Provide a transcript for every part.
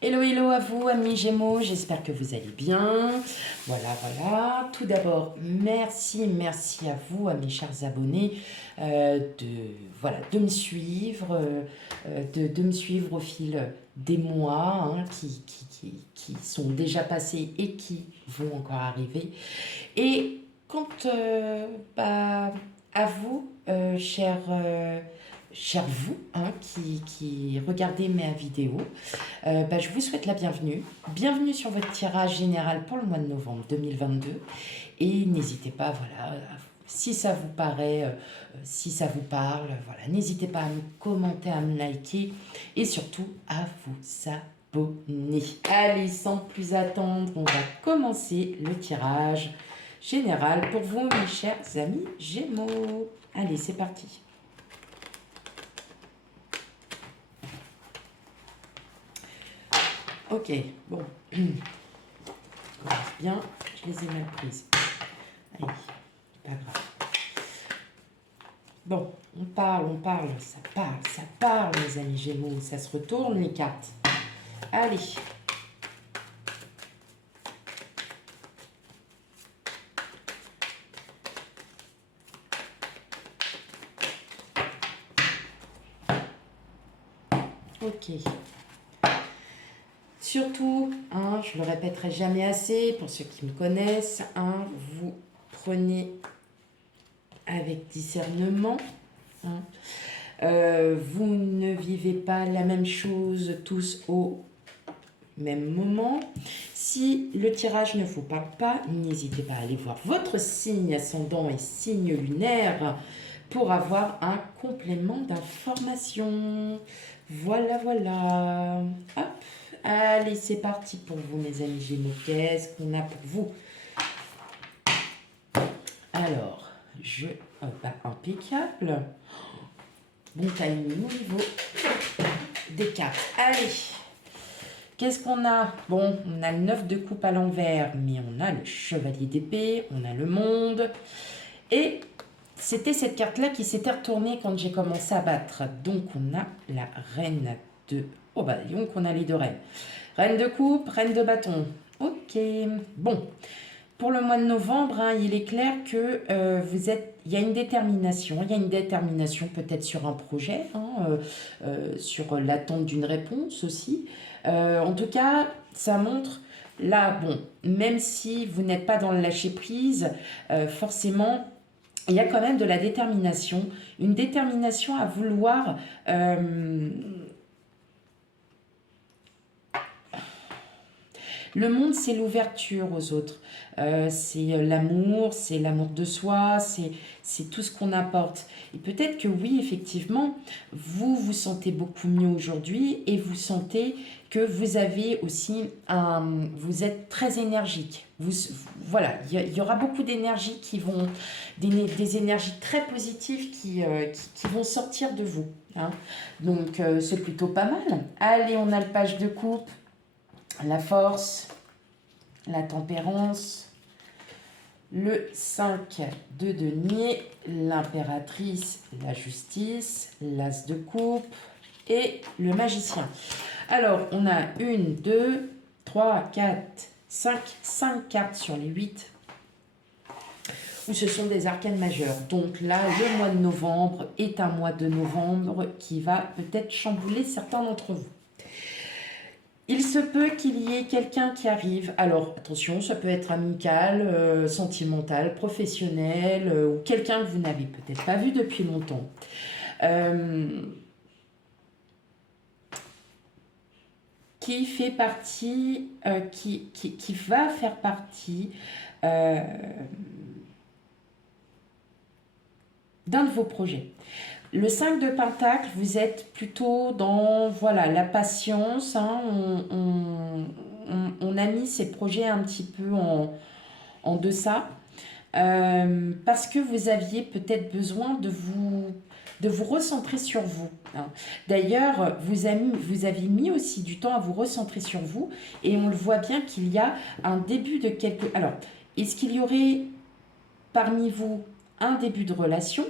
Hello, hello à vous, amis Gémeaux, j'espère que vous allez bien. Voilà, voilà. Tout d'abord, merci à vous, à mes chers abonnés, de me suivre, de me suivre au fil des mois qui sont déjà passés et qui vont encore arriver. Et quant à vous, chers vous, qui regardez mes vidéos, je vous souhaite la bienvenue. Bienvenue sur votre tirage général pour le mois de novembre 2022. Et n'hésitez pas, voilà, si ça vous paraît, si ça vous parle, voilà, n'hésitez pas à me commenter, à me liker et surtout à vous abonner. Allez, sans plus attendre, on va commencer le tirage général pour vous, mes chers amis Gémeaux. Allez, c'est parti. Ok, bon. Bien, je les ai mal prises. Allez, pas grave. Bon, on parle, ça parle, mes amis Gémeaux. Ça se retourne les cartes. Allez. Ok. Surtout, je le répéterai jamais assez, pour ceux qui me connaissent, vous prenez avec discernement. Vous ne vivez pas la même chose tous au même moment. Si le tirage ne vous parle pas, n'hésitez pas à aller voir votre signe ascendant et signe lunaire pour avoir un complément d'information. Voilà, voilà. Hop. Allez, c'est parti pour vous, mes amis Gémeaux. Qu'est-ce qu'on a pour vous? Alors, impeccable. Bon timing au niveau des cartes. Allez. Qu'est-ce qu'on a? Bon, on a le 9 de coupe à l'envers, mais on a le chevalier d'épée, on a le monde. Et c'était cette carte-là qui s'était retournée quand j'ai commencé à battre. Donc, on a la reine de... Oh bah, donc on a les deux reines. Reine de coupe, reine de bâton. Ok, bon. Pour le mois de novembre, il est clair que il y a une détermination. Il y a une détermination peut-être sur un projet, sur l'attente d'une réponse aussi. En tout cas, ça montre, là, bon, même si vous n'êtes pas dans le lâcher-prise, forcément, il y a quand même de la détermination. Une détermination à vouloir... le monde, c'est l'ouverture aux autres. C'est l'amour de soi, c'est tout ce qu'on apporte. Et peut-être que oui, effectivement, vous vous sentez beaucoup mieux aujourd'hui et vous sentez que vous avez aussi vous êtes très énergique. Voilà, il y aura beaucoup d'énergie qui vont, des énergies très positives qui vont sortir de vous. Donc, c'est plutôt pas mal. Allez, on a le page de coupe, la force, la tempérance, le 5 de denier, l'impératrice, la justice, l'as de coupe et le magicien. Alors, on a 1, 2, 3, 4, 5 cartes sur les 8 où ce sont des arcanes majeures. Donc là, le mois de novembre est un mois de novembre qui va peut-être chambouler certains d'entre vous. Il se peut qu'il y ait quelqu'un qui arrive. Alors, attention, ça peut être amical, sentimental, professionnel, ou quelqu'un que vous n'avez peut-être pas vu depuis longtemps. Qui fait partie, qui va faire partie d'un de vos projets. Le 5 de Pentacle, vous êtes plutôt dans la patience. On a mis ces projets un petit peu en deçà parce que vous aviez peut-être besoin de vous recentrer sur vous. D'ailleurs, vous avez mis aussi du temps à vous recentrer sur vous et on le voit bien qu'il y a un début de quelque... Alors, est-ce qu'il y aurait parmi vous un début de relation ?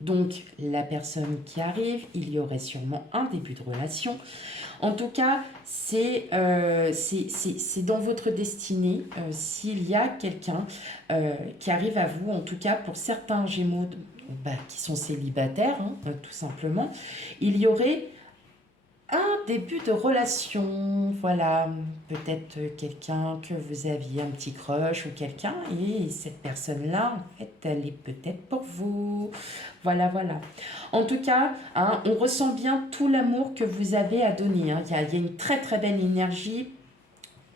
Donc, la personne qui arrive, il y aurait sûrement un début de relation. En tout cas, c'est dans votre destinée s'il y a quelqu'un qui arrive à vous, en tout cas pour certains Gémeaux qui sont célibataires, hein, tout simplement, il y aurait un début de relation, voilà, peut-être quelqu'un que vous aviez un petit crush ou quelqu'un, et cette personne-là, en fait, elle est peut-être pour vous. Voilà, voilà. En tout cas, hein, on ressent bien tout l'amour que vous avez à donner, hein. Il y a une très très belle énergie.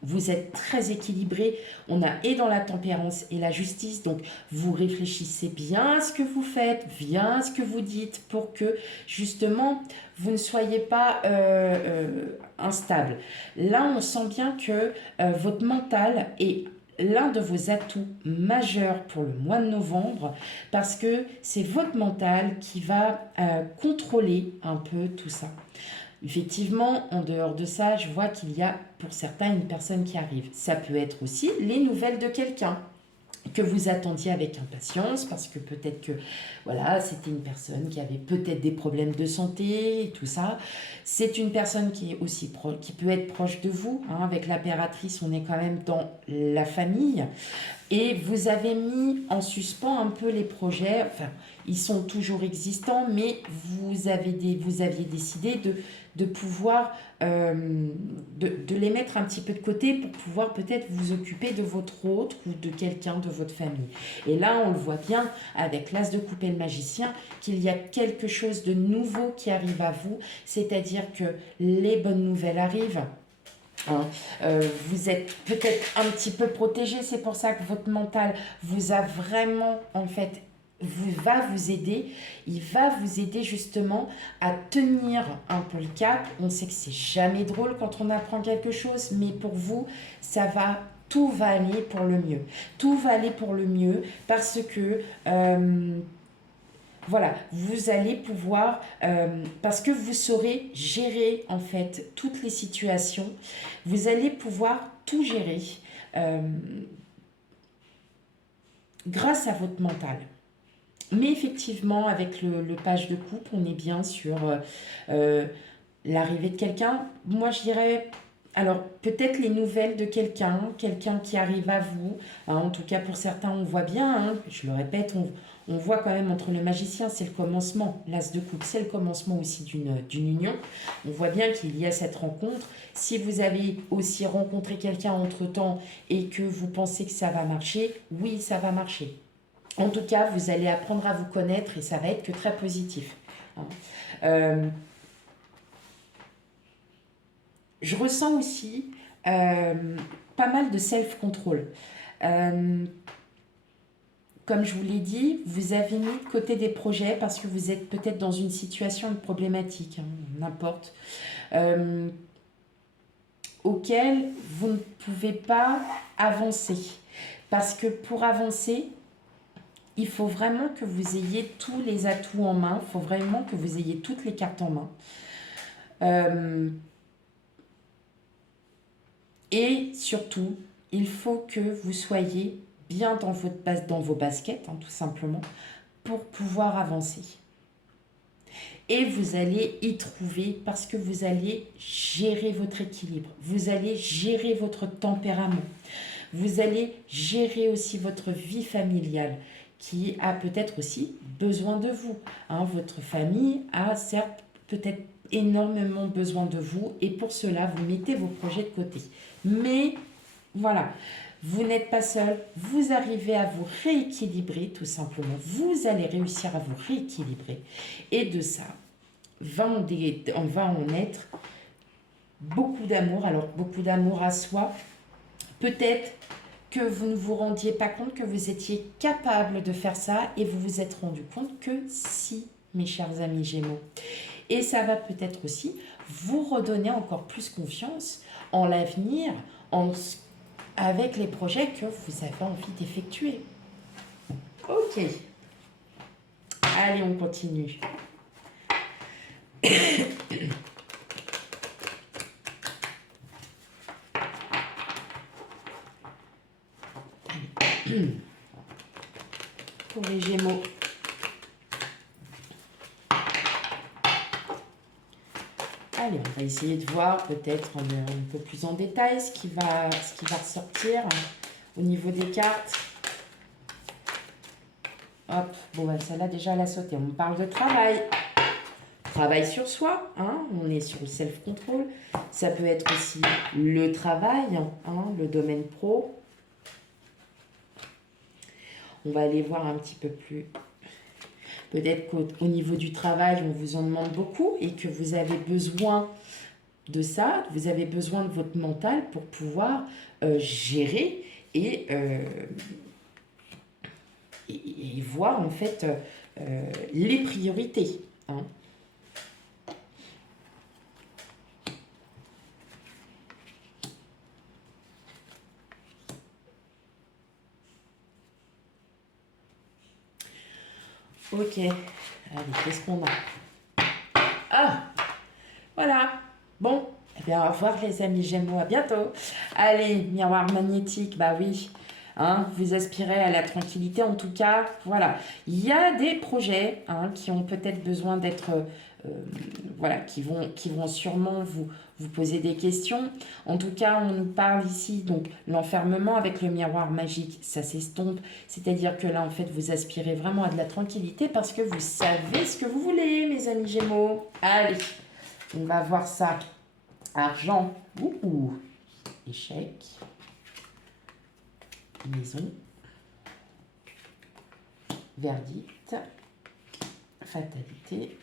Vous êtes très équilibré. On a et dans la tempérance et la justice. Donc, vous réfléchissez bien à ce que vous faites, bien à ce que vous dites pour que, justement, vous ne soyez pas instable. Là, on sent bien que votre mental est l'un de vos atouts majeurs pour le mois de novembre parce que c'est votre mental qui va contrôler un peu tout ça. Effectivement, en dehors de ça, je vois qu'il y a pour certains une personne qui arrive. Ça peut être aussi les nouvelles de quelqu'un que vous attendiez avec impatience parce que peut-être que voilà, c'était une personne qui avait peut-être des problèmes de santé et tout ça. C'est une personne qui est aussi qui peut être proche de vous, hein. Avec l'impératrice, on est quand même dans la famille. Et vous avez mis en suspens un peu les projets, enfin, ils sont toujours existants, mais vous aviez décidé de pouvoir, de les mettre un petit peu de côté pour pouvoir peut-être vous occuper de votre autre ou de quelqu'un de votre famille. Et là, on le voit bien avec l'As de coupe et le magicien, qu'il y a quelque chose de nouveau qui arrive à vous, c'est-à-dire que les bonnes nouvelles arrivent. Hein. Vous êtes peut-être un petit peu protégé, c'est pour ça que votre mental vous a vraiment, en fait, va vous aider. Il va vous aider justement à tenir un peu le cap. On sait que c'est jamais drôle quand on apprend quelque chose, mais pour vous, ça va. Tout va aller pour le mieux. Tout va aller pour le mieux parce que voilà, vous allez pouvoir, parce que vous saurez gérer en fait toutes les situations, vous allez pouvoir tout gérer euh, grâce à votre mental. Mais effectivement, avec le page de coupe, on est bien sur euh, l'arrivée de quelqu'un. Moi, je dirais, alors peut-être les nouvelles de quelqu'un qui arrive à vous. Hein, en tout cas, pour certains, on voit bien, hein, je le répète, on voit quand même entre le magicien, c'est le commencement. L'as de coupe, c'est le commencement aussi d'une union. On voit bien qu'il y a cette rencontre. Si vous avez aussi rencontré quelqu'un entre-temps et que vous pensez que ça va marcher, oui, ça va marcher. En tout cas, vous allez apprendre à vous connaître et ça va être que très positif. Hein. Euh, je ressens aussi pas mal de self-control. Euh, Comme je vous l'ai dit, vous avez mis de côté des projets parce que vous êtes peut-être dans une situation, une problématique, hein, n'importe, euh, auquel vous ne pouvez pas avancer. Parce que pour avancer, il faut vraiment que vous ayez tous les atouts en main, il faut vraiment que vous ayez toutes les cartes en main. Euh, et surtout, il faut que vous soyez bien dans vos baskets, hein, tout simplement, pour pouvoir avancer. Et vous allez y trouver parce que vous allez gérer votre équilibre, vous allez gérer votre tempérament, vous allez gérer aussi votre vie familiale qui a peut-être aussi besoin de vous. Hein, votre famille a certes peut-être énormément besoin de vous et pour cela, vous mettez vos projets de côté. Mais voilà, vous n'êtes pas seul, vous arrivez à vous rééquilibrer tout simplement. Vous allez réussir à vous rééquilibrer. Et de ça, on va en être beaucoup d'amour. Alors, beaucoup d'amour à soi. Peut-être que vous ne vous rendiez pas compte que vous étiez capable de faire ça et vous vous êtes rendu compte que si, mes chers amis Gémeaux. Et ça va peut-être aussi vous redonner encore plus confiance en l'avenir, avec les projets que vous avez envie d'effectuer. Ok. Allez, on continue. Pour les Gémeaux. Allez, on va essayer de voir peut-être un peu plus en détail ce qui va ressortir au niveau des cartes. Hop, bon, bah, celle-là, déjà, elle a sauté. On parle de travail. Travail sur soi, hein, on est sur le self-control. Ça peut être aussi le travail, hein, le domaine pro. On va aller voir un petit peu plus. Peut-être qu'au niveau du travail, on vous en demande beaucoup et que vous avez besoin de ça, vous avez besoin de votre mental pour pouvoir gérer et voir en fait les priorités. Hein. Ok, allez, qu'est-ce qu'on a? Ah, voilà. Bon, eh bien, au revoir les amis Gémeaux, à bientôt. Allez, miroir magnétique, bah oui. Hein, vous aspirez à la tranquillité, en tout cas, voilà. Il y a des projets hein, qui ont peut-être besoin d'être, voilà, qui vont sûrement vous poser des questions. En tout cas, on nous parle ici, donc l'enfermement avec le miroir magique, ça s'estompe. C'est-à-dire que là, en fait, vous aspirez vraiment à de la tranquillité parce que vous savez ce que vous voulez, mes amis Gémeaux. Allez, on va voir ça. Argent, échec. Maison, verdict, fatalité,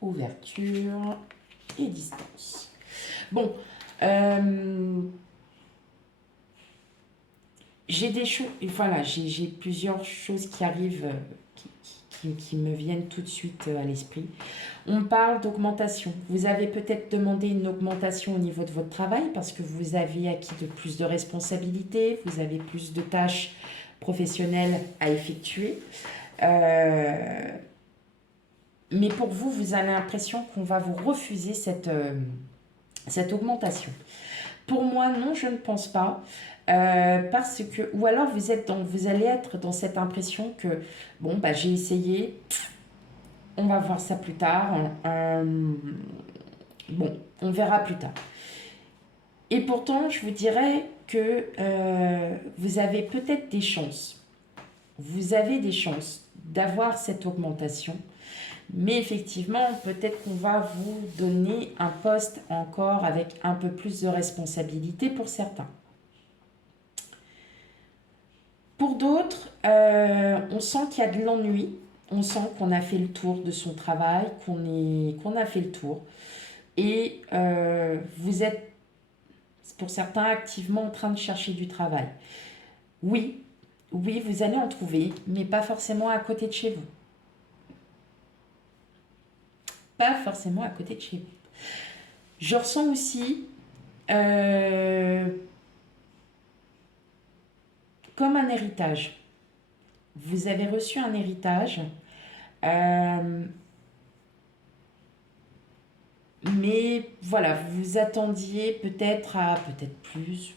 ouverture et distance. Bon, j'ai des choses, voilà, j'ai plusieurs choses qui arrivent, qui me viennent tout de suite à l'esprit. On parle d'augmentation. Vous avez peut-être demandé une augmentation au niveau de votre travail parce que vous avez acquis plus de responsabilités, vous avez plus de tâches professionnelles à effectuer. Mais pour vous, vous avez l'impression qu'on va vous refuser cette augmentation. Pour moi, non, je ne pense pas. Parce que, ou alors vous allez être dans cette impression que, bon, bah, j'ai essayé, on va voir ça plus tard. Bon, on verra plus tard. Et pourtant, je vous dirais que vous avez peut-être des chances. Vous avez des chances d'avoir cette augmentation. Mais effectivement, peut-être qu'on va vous donner un poste encore avec un peu plus de responsabilité pour certains. Pour d'autres, on sent qu'il y a de l'ennui. On sent qu'on a fait le tour de son travail, qu'on a fait le tour. Et vous êtes, pour certains, activement en train de chercher du travail. Oui, vous allez en trouver, mais pas forcément à côté de chez vous. Pas forcément à côté de chez vous. Je ressens aussi comme un héritage. Vous avez reçu un héritage, mais voilà, vous attendiez peut-être à peut-être plus,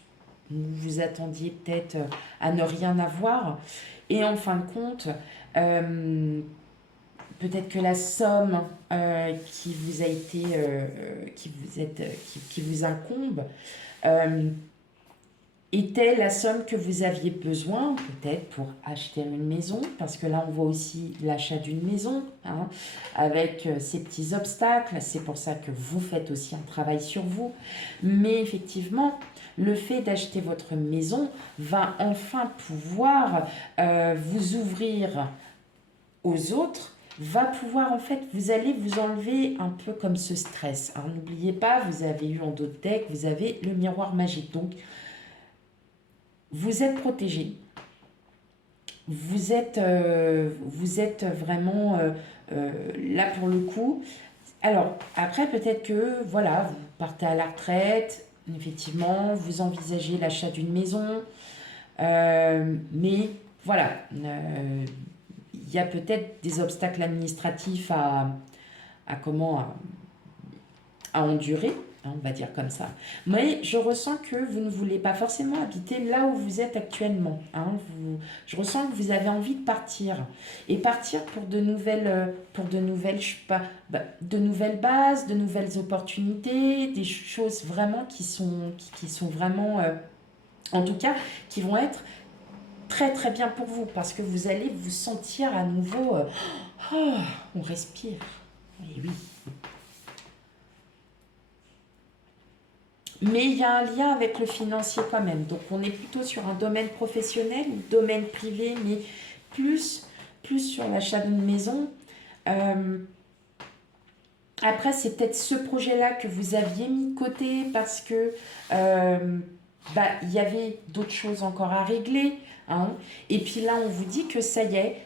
vous attendiez peut-être à ne rien avoir, et en fin de compte, peut-être que la somme qui vous a été, qui vous incombe, était la somme que vous aviez besoin, peut-être pour acheter une maison, parce que là on voit aussi l'achat d'une maison, hein, avec ces petits obstacles, c'est pour ça que vous faites aussi un travail sur vous, mais effectivement, le fait d'acheter votre maison va enfin pouvoir vous ouvrir aux autres, va pouvoir en fait, vous allez vous enlever un peu comme ce stress. Hein. N'oubliez pas, vous avez eu en d'autres decks, vous avez le miroir magique, donc vous êtes protégé, vous êtes vraiment là pour le coup. Alors, après, peut-être que, voilà, vous partez à la retraite, effectivement, vous envisagez l'achat d'une maison, mais voilà, il y a peut-être des obstacles administratifs à endurer. hein, on va dire comme ça. Mais je ressens que vous ne voulez pas forcément habiter là où vous êtes actuellement, hein. Je ressens que vous avez envie de partir. Et partir pour de nouvelles, je sais pas, de nouvelles bases, de nouvelles opportunités, des choses vraiment qui sont vraiment, en tout cas, qui vont être très très bien pour vous parce que vous allez vous sentir à nouveau, oh, on respire. Et oui. Mais il y a un lien avec le financier quand même. Donc on est plutôt sur un domaine professionnel ou domaine privé, mais plus sur l'achat d'une maison. Euh, Après, c'est peut-être ce projet-là que vous aviez mis de côté parce que il y avait d'autres choses encore à régler, hein. Et puis là, on vous dit que ça y est,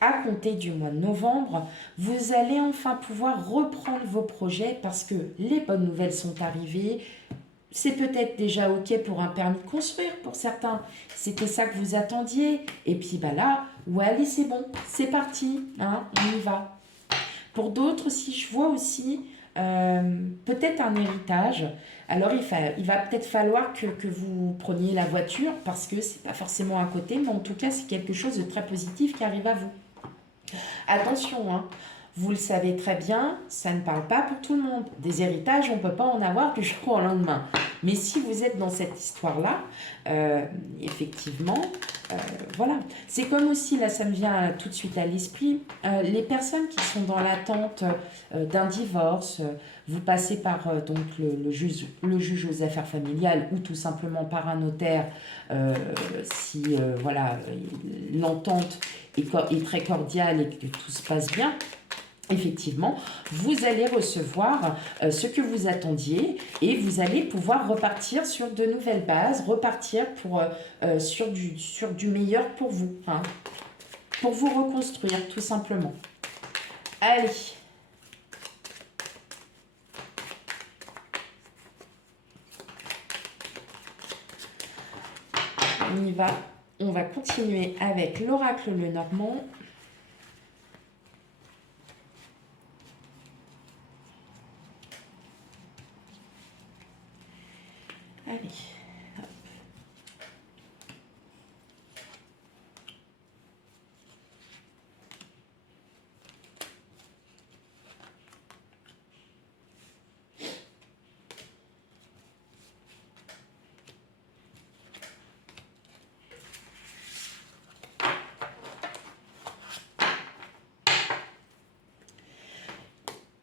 à compter du mois de novembre, vous allez enfin pouvoir reprendre vos projets parce que les bonnes nouvelles sont arrivées. C'est peut-être déjà OK pour un permis de construire pour certains. C'était ça que vous attendiez. Et puis là, ouais, allez, c'est bon, c'est parti, hein, on y va. Pour d'autres, si je vois aussi peut-être un héritage, alors il va peut-être falloir que vous preniez la voiture parce que c'est pas forcément à côté, mais en tout cas, c'est quelque chose de très positif qui arrive à vous. Attention, hein, vous le savez très bien, ça ne parle pas pour tout le monde. Des héritages, on ne peut pas en avoir du jour au lendemain. Mais si vous êtes dans cette histoire-là, effectivement, voilà. C'est comme aussi, là ça me vient tout de suite à l'esprit, les personnes qui sont dans l'attente d'un divorce, vous passez par donc le juge aux affaires familiales ou tout simplement par un notaire si voilà, l'entente est très cordiale et que tout se passe bien. Effectivement, vous allez recevoir ce que vous attendiez et vous allez pouvoir repartir sur de nouvelles bases, repartir sur du meilleur pour vous, hein, pour vous reconstruire tout simplement. Allez. On y va. On va continuer avec l'oracle Lenormand. Allez, hop.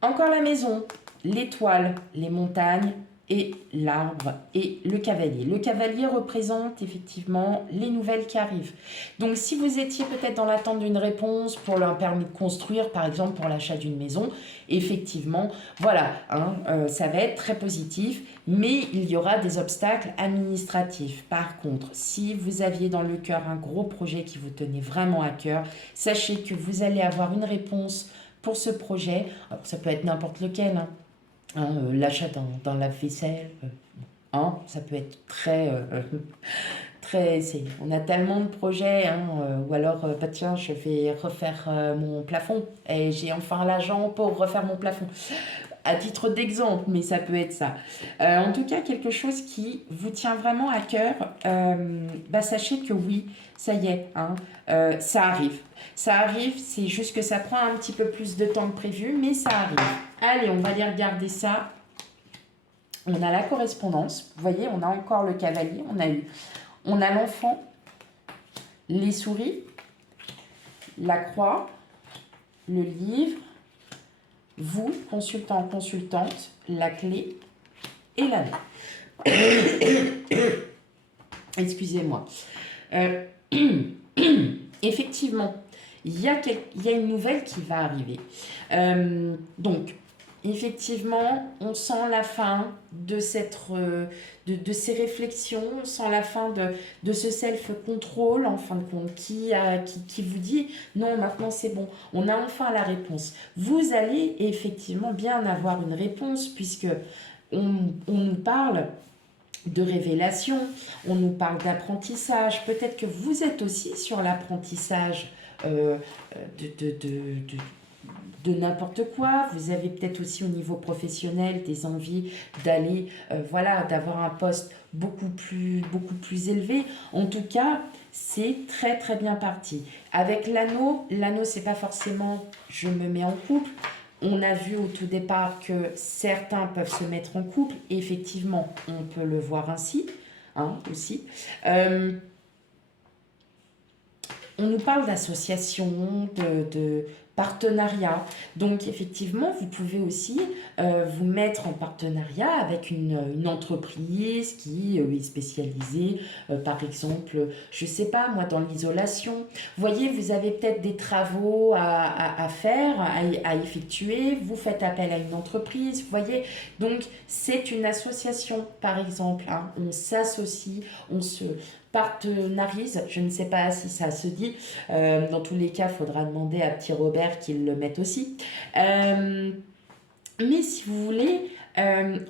Encore la maison, l'étoile, les montagnes et l'arbre et le cavalier. Le cavalier représente effectivement les nouvelles qui arrivent. Donc si vous étiez peut-être dans l'attente d'une réponse pour un permis de construire, par exemple pour l'achat d'une maison, effectivement, voilà, hein, ça va être très positif, mais il y aura des obstacles administratifs. Par contre, si vous aviez dans le cœur un gros projet qui vous tenait vraiment à cœur, sachez que vous allez avoir une réponse pour ce projet. Alors, ça peut être n'importe lequel, hein. L'achat d'un lave-vaisselle, hein, ça peut être très... on a tellement de projets, hein, ou alors, tiens, je vais refaire mon plafond et j'ai enfin l'argent pour refaire mon plafond. À titre d'exemple, mais ça peut être ça. En tout cas, quelque chose qui vous tient vraiment à cœur, sachez que oui, ça y est, hein, ça arrive. Ça arrive, c'est juste que ça prend un petit peu plus de temps que prévu, mais ça arrive. Allez, on va aller regarder ça. On a la correspondance. Vous voyez, on a encore le cavalier. On a l'enfant, les souris, la croix, le livre, vous, consultant, consultante, la clé et l'anneau. Excusez-moi. Effectivement, il y a une nouvelle qui va arriver. Donc, effectivement, on sent la fin de ces réflexions, on sent la fin de ce self-control, en fin de compte, qui vous dit « Non, maintenant c'est bon, on a enfin la réponse ». Vous allez effectivement bien avoir une réponse, puisque on nous parle de révélation, on nous parle d'apprentissage. Peut-être que vous êtes aussi sur l'apprentissage de n'importe quoi. Vous avez peut-être aussi au niveau professionnel des envies d'aller, voilà, d'avoir un poste beaucoup plus élevé. En tout cas, c'est très très bien parti. Avec l'anneau, c'est pas forcément je me mets en couple. On a vu au tout départ que certains peuvent se mettre en couple. Et effectivement, on peut le voir ainsi, hein, aussi. Euh, on nous parle d'association, de partenariat. Donc effectivement, vous pouvez aussi vous mettre en partenariat avec une entreprise qui est spécialisée, par exemple, je ne sais pas moi, dans l'isolation. Vous voyez, vous avez peut-être des travaux à faire, à effectuer. Vous faites appel à une entreprise, vous voyez. Donc c'est une association, par exemple, hein. On s'associe, on se partenarise, je ne sais pas si ça se dit. Dans tous les cas, il faudra demander à petit Robert qu'il le mette aussi. Euh, mais si vous voulez,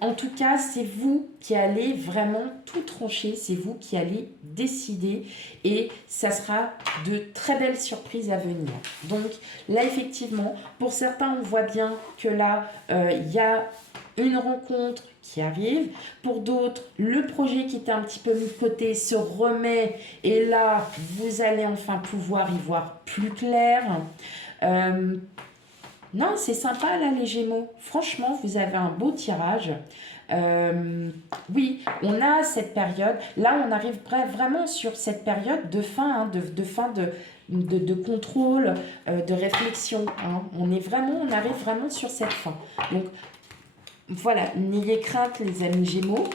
en tout cas, c'est vous qui allez vraiment tout trancher, c'est vous qui allez décider et ça sera de très belles surprises à venir. Donc là, effectivement, pour certains, on voit bien que là, il y a une rencontre qui arrive. Pour d'autres, le projet qui était un petit peu mis de côté se remet et là, vous allez enfin pouvoir y voir plus clair. Euh, non, c'est sympa là les Gémeaux. Franchement, vous avez un beau tirage. Oui, on a cette période. Là, on arrive vraiment sur cette période de fin, hein, de fin de contrôle, de réflexion, hein. On arrive vraiment sur cette fin. Donc voilà, n'ayez crainte les amis Gémeaux.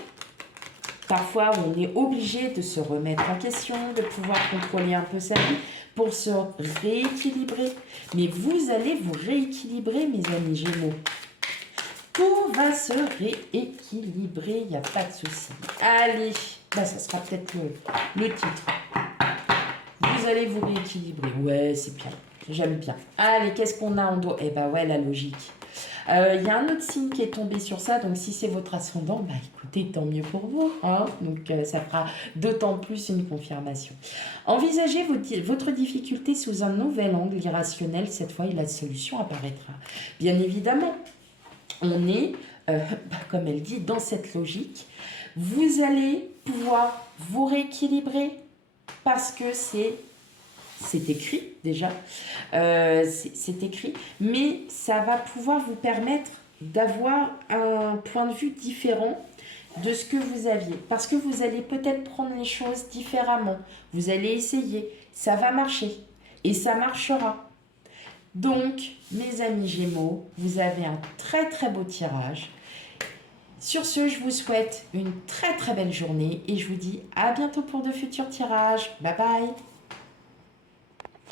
Parfois, on est obligé de se remettre en question, de pouvoir contrôler un peu sa vie pour se rééquilibrer. Mais vous allez vous rééquilibrer, mes amis Gémeaux. Tout va se rééquilibrer, il n'y a pas de souci. Allez, bah, ça sera peut-être le titre. Vous allez vous rééquilibrer. Ouais, c'est bien. J'aime bien. Allez, qu'est-ce qu'on a en dos? Eh ben ouais, la logique. Il y a un autre signe qui est tombé sur ça, donc si c'est votre ascendant, bah écoutez, tant mieux pour vous, hein. Donc ça fera d'autant plus une confirmation. Envisagez votre difficulté sous un nouvel angle irrationnel, cette fois, et la solution apparaîtra. Bien évidemment, on est, comme elle dit, dans cette logique. Vous allez pouvoir vous rééquilibrer parce que c'est écrit déjà, c'est écrit, mais ça va pouvoir vous permettre d'avoir un point de vue différent de ce que vous aviez. Parce que vous allez peut-être prendre les choses différemment. Vous allez essayer, ça va marcher et ça marchera. Donc, mes amis Gémeaux, vous avez un très très beau tirage. Sur ce, je vous souhaite une très très belle journée et je vous dis à bientôt pour de futurs tirages. Bye bye!